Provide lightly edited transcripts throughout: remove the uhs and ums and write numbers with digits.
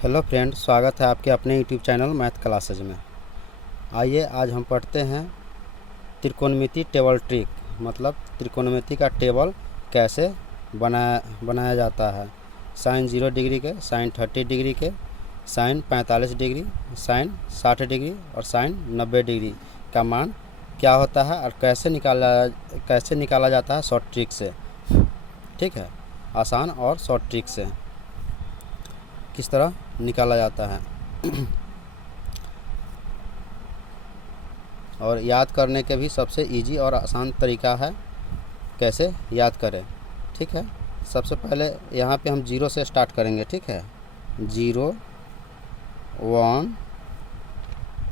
Hello friend, स्वागत है आपके अपने यूट्यूब चैनल मैथ क्लासेज में। आइए आज हम पढ़ते हैं त्रिकोणमिति टेबल ट्रिक, मतलब त्रिकोणमिति का टेबल कैसे बनाया जाता है। साइन 0 डिग्री के, साइन 30 डिग्री के, साइन 45 डिग्री, साइन 60 डिग्री और साइन 90 डिग्री का मान क्या होता है और कैसे निकाला जाता है शॉर्ट ट्रिक से। ठीक है, आसान और शॉर्ट ट्रिक से किस तरह निकाला जाता है और याद करने के भी सबसे इजी और आसान तरीका है कैसे याद करें। ठीक है, सबसे पहले यहाँ पे हम 0 से स्टार्ट करेंगे। ठीक है, 0 1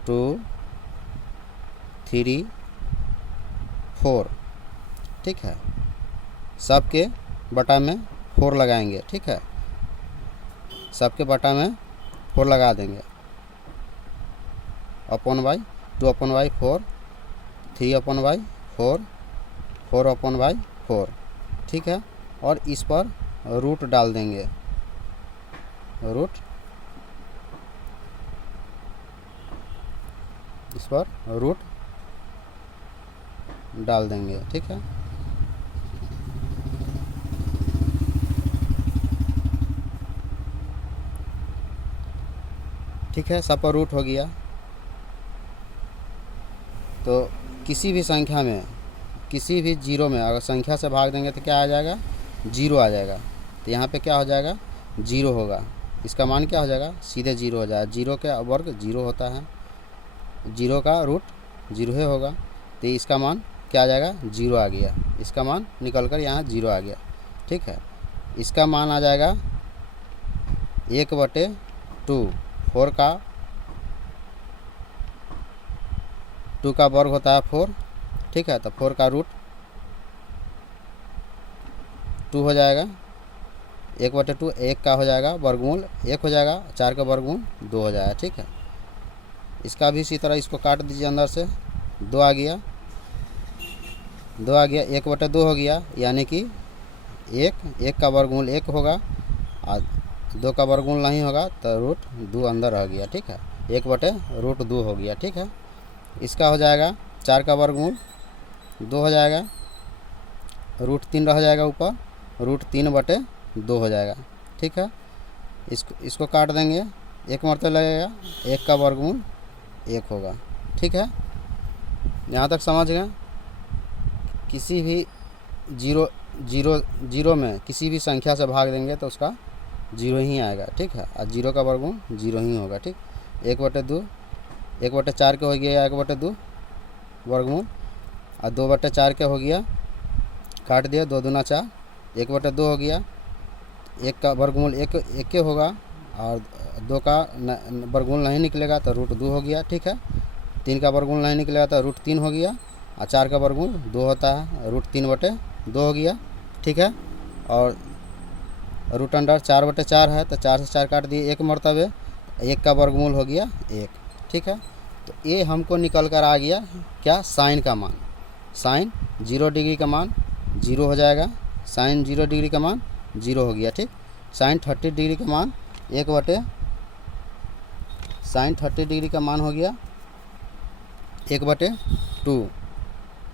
2 3 4। ठीक है, सबके बटा में 4 लगाएंगे। ठीक है, सबके बटा में 4 लगा देंगे। Upon by 2 upon by 4, 3 upon by 4, 4 upon by 4। ठीक है, और इस पर रूट डाल देंगे। रूट इस पर रूट डाल देंगे। ठीक है, ठीक है, सब पर रूट हो गया। तो किसी भी संख्या में, किसी भी 0 में अगर संख्या से भाग देंगे तो क्या आ जाएगा, 0 आ जाएगा। तो यहाँ पे क्या हो जाएगा, 0 होगा। इसका मान क्या हो जाएगा, सीधे 0 हो जाएगा। 0 का वर्ग 0 होता है, 0 का रूट 0 ही होगा। तो इसका मान क्या आ जाएगा, 0 आ गया। इसका मान निकल कर यहाँ 0 आ गया। ठीक है, इसका मान आ जाएगा 1/2। 4 का 2 का वर्ग होता है 4। ठीक है, तो 4 का रूट 2 हो जाएगा। 1/2 1 का हो जाएगा, वर्गमूल 1 हो जाएगा। 4 का वर्गमूल 2 हो जाएगा। ठीक है, इसका भी इसी तरह इसको काट दीजिए, अंदर से 2 आ गया। 2 आ गया, 1/2 हो गया, यानी कि 1 का वर्गमूल 1 होगा और 2 का वर्गमूल नहीं होगा तो रूट 2 अंदर रह गया। ठीक है, 1/√2 हो गया। ठीक है, इसका हो जाएगा 4 का वर्गमूल 2 हो जाएगा, रूट 3 रह जाएगा ऊपर, रूट 3/2 हो जाएगा। ठीक है, इसको काट देंगे, 1 मरते लगेगा, 1 का वर्गमूल 1 होगा। ठीक है, यहाँ तक समझ गए। किसी भी 0 में किसी भी संख्या से भाग देंगे तो उसका 0 ही आएगा। ठीक है, और 0 का वर्गमूल 0 ही होगा। ठीक, 1/2 1/4 के हो गया 1/2 वर्गमूल, और 2/4 के हो गया, काट दिया, 2 दूना 4, 1/2 हो गया। 1 का वर्गमूल 1 के होगा और 2 का वर्गमूल नहीं निकलेगा तो रूट 2 हो गया। ठीक है, 3 का वर्गमूल नहीं निकलेगा तो रूट 3 हो गया, और 4 का वर्गमूल 2 होता है, रूट 3/2 हो गया। ठीक है, और रूट अंडर 4/4 है तो 4 से 4 काट दिए, 1 मरतबे, 1 का वर्गमूल हो गया 1। ठीक है, तो ये हमको निकल कर आ गया क्या, साइन का मान। साइन 0 डिग्री का मान 0 हो जाएगा। साइन 0 डिग्री का मान 0 हो गया। ठीक, साइन 30 डिग्री का मान साइन 30 डिग्री का मान हो गया 1/2।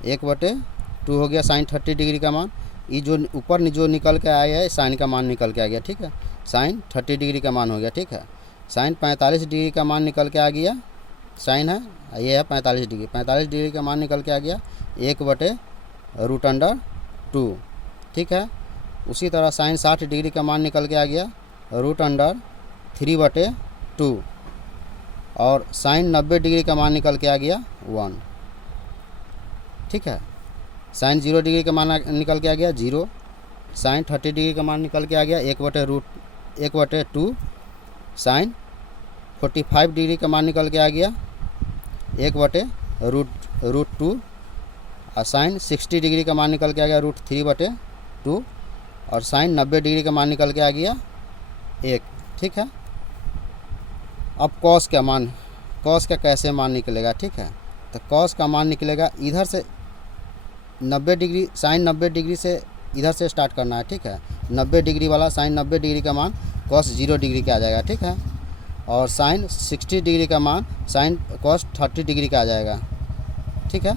1/2 हो गया साइन 30 डिग्री का मान। ये जो ऊपर जो निकल के आया है साइन का मान निकल के आ गया। ठीक है, साइन 30 डिग्री का मान हो गया। ठीक है, साइन 45 डिग्री का मान निकल के आ गया। साइन है, ये है 45 डिग्री, 45 डिग्री का मान निकल के आ गया 1/√2। ठीक है, उसी तरह साइन 60 डिग्री का मान निकल के आ गया √3/2, और साइन 90 डिग्री का मान निकल के आ गया 1। ठीक है, साइन 0 डिग्री का मान निकल के आ गया 0। साइन 30 डिग्री का मान निकल के आ गया 1/2। साइन 45 डिग्री का मान निकल के आ गया 1/√2, और साइन 60 डिग्री का मान निकल के आ गया √3/2, और साइन 90 डिग्री का मान निकल के आ गया 1। ठीक है, अब कॉस का कैसे मान निकलेगा। ठीक है, तो कॉस का मान निकलेगा इधर से 90 डिग्री, साइन 90 डिग्री से इधर से स्टार्ट करना है। ठीक है, 90 डिग्री वाला साइन 90 डिग्री का मान cos 0 डिग्री का आ जाएगा। ठीक है, और साइन 60 डिग्री का मान साइन कॉस 30 डिग्री का आ जाएगा, ठीक है।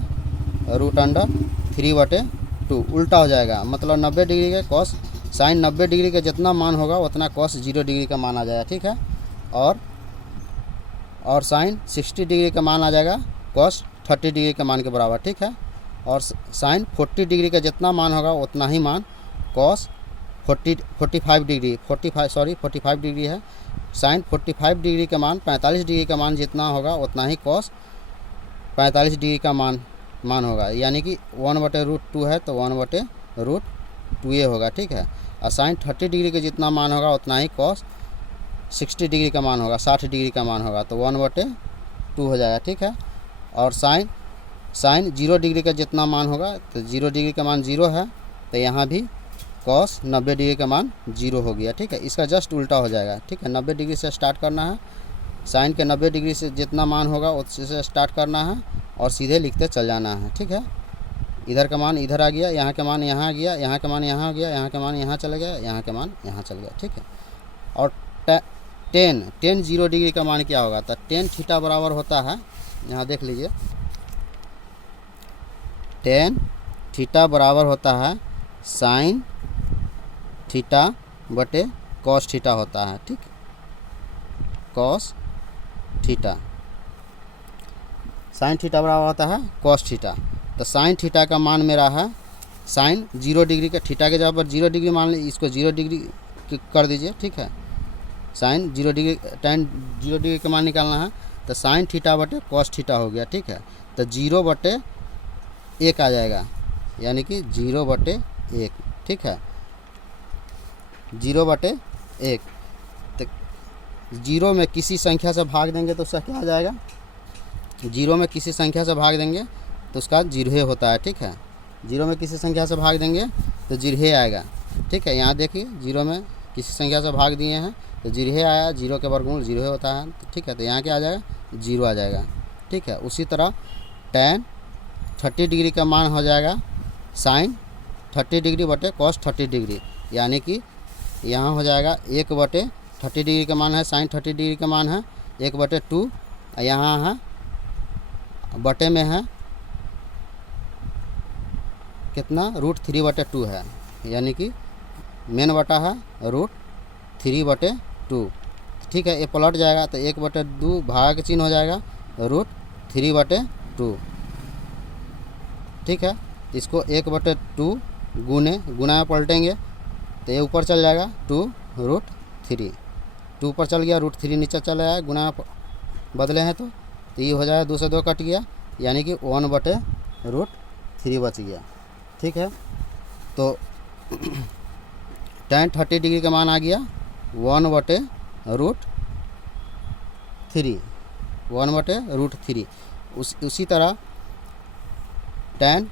√3/2 उल्टा हो जाएगा, मतलब 90 डिग्री के कॉस साइन 90 डिग्री का जितना मान होगा उतना कॉस 0 डिग्री का मान आ जाएगा, ठीक है। और साइन 60 डिग्री का मान आ जाएगा कॉस 30 डिग्री के मान के बराबर, ठीक है। और साइन 40 डिग्री का जितना मान होगा उतना ही मान कॉस 45 डिग्री है। साइन 45 डिग्री का मान 45 डिग्री का मान जितना होगा उतना ही कॉस 45 डिग्री का मान होगा, यानी कि 1/√2 है तो 1/√2a होगा, ठीक है। और साइन 30 डिग्री का जितना मान होगा उतना ही कॉस 60 डिग्री का मान होगा, 60 डिग्री का मान होगा, तो 1/2 हो जाएगा, ठीक है। और साइन 0 डिग्री का जितना मान होगा तो 0 डिग्री का मान 0 है, तो यहाँ भी कॉस 90 डिग्री का मान 0 हो गया, ठीक है। इसका जस्ट उल्टा हो जाएगा, ठीक है। 90 डिग्री से स्टार्ट करना है, साइन के 90 डिग्री से जितना मान होगा उससे स्टार्ट करना है और सीधे लिखते चल जाना है, ठीक है। इधर का मान इधर आ गया, यहाँ का मान यहाँ आ गया, यहाँ का मान यहाँ आ गया, यहाँ का मान यहाँ चला गया, यहाँ का मान यहाँ चल गया, ठीक है। और 10 0 डिग्री का मान क्या होगा, तो tan थीटा बराबर होता है, यहाँ देख लीजिए, tan थीटा बराबर होता है साइन थीटा बटे कॉस थीटा होता है, ठीक। कॉस थीटा साइन थीटा बराबर होता है कॉस थीटा। तो साइन थीटा का मान मेरा है साइन 0 डिग्री का, थीटा के जगह पर 0 डिग्री मान ली, इसको 0 डिग्री कर दीजिए, ठीक है। साइन 0 डिग्री tan 0 डिग्री का मान निकालना है, तो साइन थीटा बटे कॉस थीटा हो गया, ठीक है। तो 0/1 आ जाएगा, यानी कि 0/1, ठीक है। 0/1, तो 0 में किसी संख्या से भाग देंगे तो उसका क्या आ जाएगा, 0 में किसी संख्या से भाग देंगे तो उसका 0 होता है, ठीक है। 0 में किसी संख्या से भाग देंगे तो 0 आएगा, ठीक है। यहाँ देखिए 0 में किसी संख्या से भाग दिए हैं तो 0 आया, 0 के वर्गमूल 0 होता है, ठीक है। तो यहाँ क्या आ जाएगा, 0 आ जाएगा, ठीक है। उसी तरह tan 30 डिग्री का मान हो जाएगा साइन 30 डिग्री बटे कॉस 30 डिग्री, यानी कि यहाँ हो जाएगा 1/30 डिग्री का मान है, साइन 30 डिग्री का मान है 1/2, यहाँ है बटे में है कितना, √3/2 है, यानी कि मेन बटा है √3/2, ठीक है। ये पलट जाएगा तो 1/2 भाग का चिन्ह हो जाएगा √3/2, ठीक है। इसको 1/2 गुना में पलटेंगे तो ये ऊपर चल जाएगा 2√3, 2 ऊपर चल गया, √3 नीचे चला जाएगा, गुना बदले हैं तो ये हो जाएगा, 2 से 2 कट गया, यानी कि 1/√3 बच गया, ठीक है। तो tan 30 डिग्री का मान आ गया 1/√3। उसी तरह tan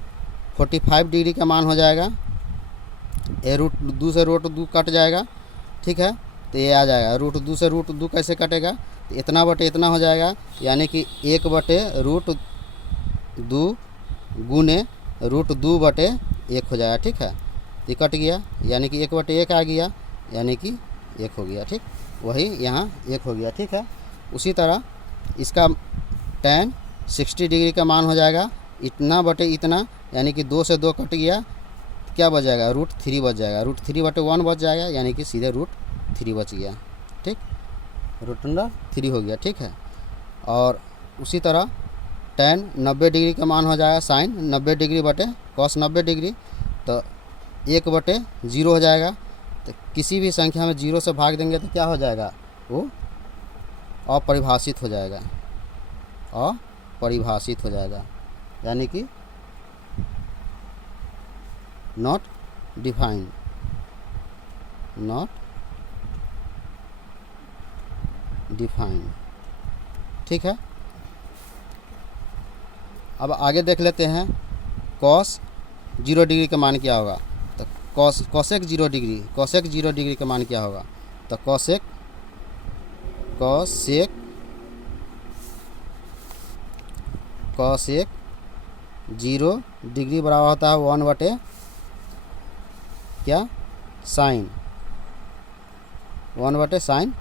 45 डिग्री का मान हो जाएगा, ये √2 से √2 कट जाएगा, ठीक है। तो ये आ जाएगा, √2 से √2 कैसे कटेगा, तो इतना बटे इतना हो जाएगा, यानी कि 1/√2 गुने √2/1 हो जाएगा, ठीक है। ये कट गया, यानी कि 1/1 आ गया, यानी कि 1 हो गया, ठीक। वही यहाँ 1 हो गया, ठीक है। उसी तरह इसका tan 60 डिग्री का मान हो जाएगा इतना बटे इतना, यानी कि 2 से 2 कट गया, क्या बच जाएगा, √3 बच जाएगा, √3/1 बच जाएगा, यानी कि सीधे √3 बच गया, ठीक। √3 हो गया, ठीक है। और उसी तरह tan 90 डिग्री का मान हो जाएगा साइन 90 डिग्री बटे कॉस 90 डिग्री, तो 1/0 हो जाएगा। तो किसी भी संख्या में 0 से भाग देंगे तो क्या हो जाएगा, वो अपरिभाषित हो जाएगा, अपरिभाषित हो जाएगा, यानी कि नॉट डिफाइंड, ठीक है। अब आगे देख लेते हैं कॉस 0 डिग्री का मान क्या होगा, तो कॉसेक 0 डिग्री का मान क्या होगा, तो कॉसेक 0 डिग्री बराबर होता है 1 साइन 1/sin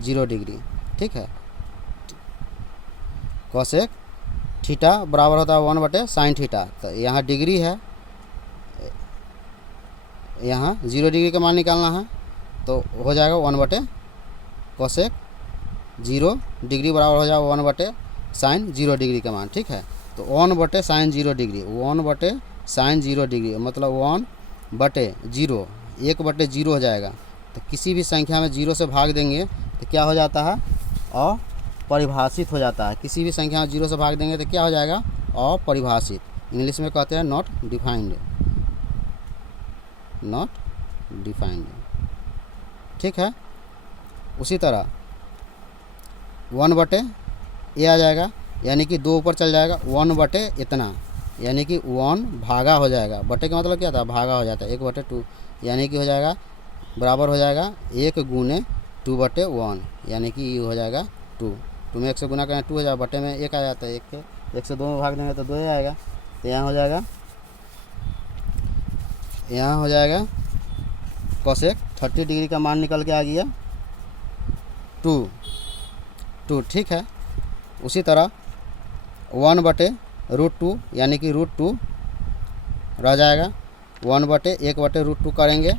0 डिग्री, ठीक है। कोसेक थीटा बराबर होता है 1/sin थीटा। तो यहाँ डिग्री है, यहाँ 0 डिग्री का मान निकालना है, तो हो जाएगा 1/कोसेक 0 डिग्री बराबर हो जाएगा 1/sin 0 डिग्री का मान, ठीक है। तो 1/sin 0 डिग्री, 1/sin 0 डिग्री मतलब 1/0, 1/0 हो जाएगा। तो किसी भी संख्या में 0 से भाग देंगे तो क्या हो जाता है, अपरिभाषित हो जाता है। किसी भी संख्या में 0 से भाग देंगे तो क्या हो जाएगा, अपरिभाषित। इंग्लिश में कहते हैं नॉट डिफाइंड, नॉट डिफाइंड, ठीक है। उसी तरह 1/a आ जाएगा, यानी कि 2 ऊपर चल जाएगा, 1/, इतना यानी कि 1 भागा हो जाएगा। बटे का मतलब क्या था, भागा हो जाता है, 1/2 यानी कि हो जाएगा बराबर हो जाएगा 1 गुने 2/1, यानी कि ये हो जाएगा 2 में 1 से गुना करें 2 हो जाएगा, बटे में 1 आ जाता है, 1 से 2 में भाग देंगे तो 2 आएगा। तो यहाँ हो जाएगा कोसेक 30 डिग्री का मान निकल के आ गया 2, ठीक है। उसी तरह 1/√2 यानी कि √2 रह जाएगा, 1/1/√2 करेंगे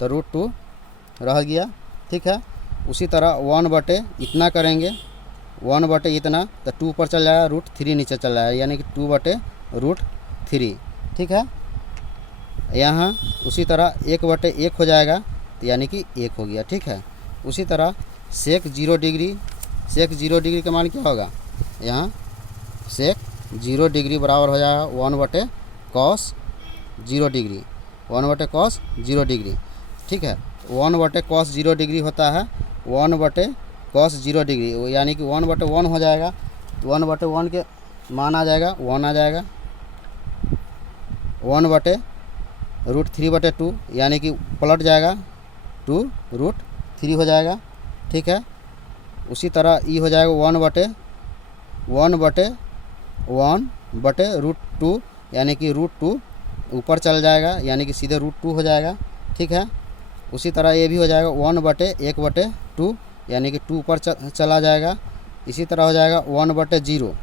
तो √2 रह गया, ठीक है। उसी तरह 1/, इतना करेंगे, 1/, इतना तो 2 पर चल जाएगा, √3 नीचे चल जाएगा, यानी कि 2/√3, ठीक है। यहाँ उसी तरह 1/1 हो जाएगा, तो यानी कि 1 हो गया, ठीक है। उसी तरह सेक 0 डिग्री का मान क्या होगा, यहाँ सेक 0 डिग्री बराबर हो जाएगा 1/cos 0 डिग्री, 1/cos 0 डिग्री, ठीक है। 1/cos 0 डिग्री होता है 1/cos 0 डिग्री, यानी कि 1/1 हो जाएगा। 1/1 के मान आ जाएगा 1 आ जाएगा, 1/√3/2 यानी कि पलट जाएगा 2√3 हो जाएगा, ठीक है। उसी तरह ये हो जाएगा 1/1/√2 यानी कि √2 ऊपर चल जाएगा, यानी कि सीधे √2 हो जाएगा, ठीक है। उसी तरह ये भी हो जाएगा 1/1/2 यानी कि 2 ऊपर चला जाएगा। इसी तरह हो जाएगा 1/0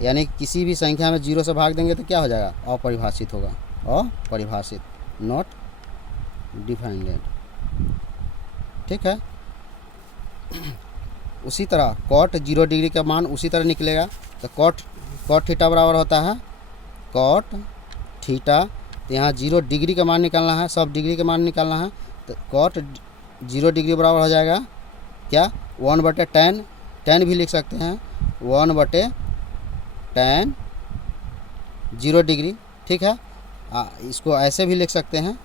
यानी किसी भी संख्या में 0 से भाग देंगे तो क्या हो जाएगा, अपरिभाषित होगा, अपरिभाषित, नॉट डिफाइंड, ठीक है। उसी तरह cot 0 डिग्री का मान उसी तरह निकलेगा। तो cot थीटा बराबर होता है cot थीटा, तो यहाँ 0 डिग्री का मान निकालना है, सब डिग्री का मान निकालना है। तो cot 0 डिग्री बराबर हो जाएगा क्या, 1/tan, tan भी लिख सकते हैं, 1/tan 0 डिग्री, ठीक है। इसको ऐसे भी लिख सकते हैं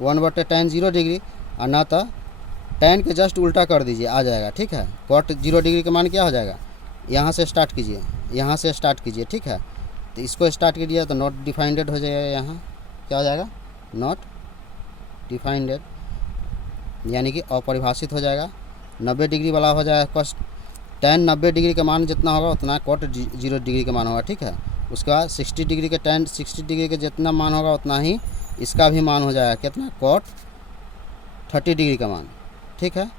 1/tan 0 डिग्री, और ना तो tan के जस्ट उल्टा कर दीजिए, आ जाएगा, ठीक है। cot 0 डिग्री का मान क्या हो जाएगा, यहाँ से स्टार्ट कीजिए, ठीक है। तो इसको स्टार्ट कीजिए तो नॉट डिफाइंड हो जाएगा, यहाँ क्या हो जाएगा, नॉट डिफाइंड, यानी कि अपरिभाषित हो जाएगा। 90 डिग्री वाला हो जाएगा tan 90 डिग्री का मान जितना होगा उतना cot 0 डिग्री का मान होगा, ठीक है। उसके बाद 60 डिग्री का tan 60 डिग्री का जितना मान होगा उतना ही इसका भी मान हो जाएगा, कितना, cot 30 डिग्री का मान, ठीक है।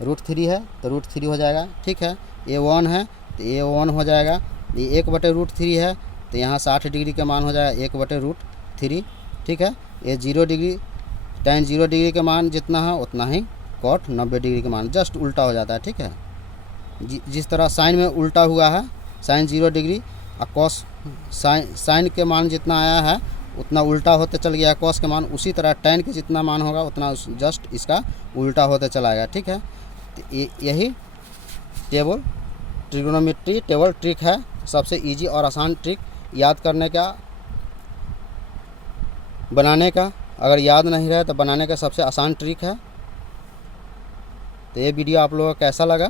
√3 है तो √3 हो जाएगा, ठीक है। ये 1 है तो ये 1 हो जाएगा, ये 1/√3 है तो यहाँ 60 डिग्री का मान हो जाएगा 1/√3, ठीक है। ये 0 डिग्री tan 0 डिग्री का मान जितना है उतना ही cot 90 डिग्री का मान, जस्ट उल्टा हो जाता है, ठीक है। जिस तरह साइन में उल्टा हुआ है, sin 0 डिग्री और cos साइन के मान जितना आया है उतना उल्टा होते चल गया cos के मान, उसी तरह tan के जितना मान होगा उतना जस्ट इसका उल्टा होते चला गया, ठीक है। तो यही टेबल ट्रिग्नोमेट्री टेबल ट्रिक है, सबसे इजी और आसान ट्रिक याद करने का, बनाने का। अगर याद नहीं रहे तो बनाने का सबसे आसान ट्रिक है। तो ये वीडियो आप लोगों को कैसा लगा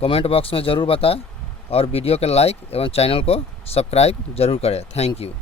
कमेंट बॉक्स में ज़रूर बताएं, और वीडियो को लाइक एवं चैनल को सब्सक्राइब ज़रूर करें। Thank you.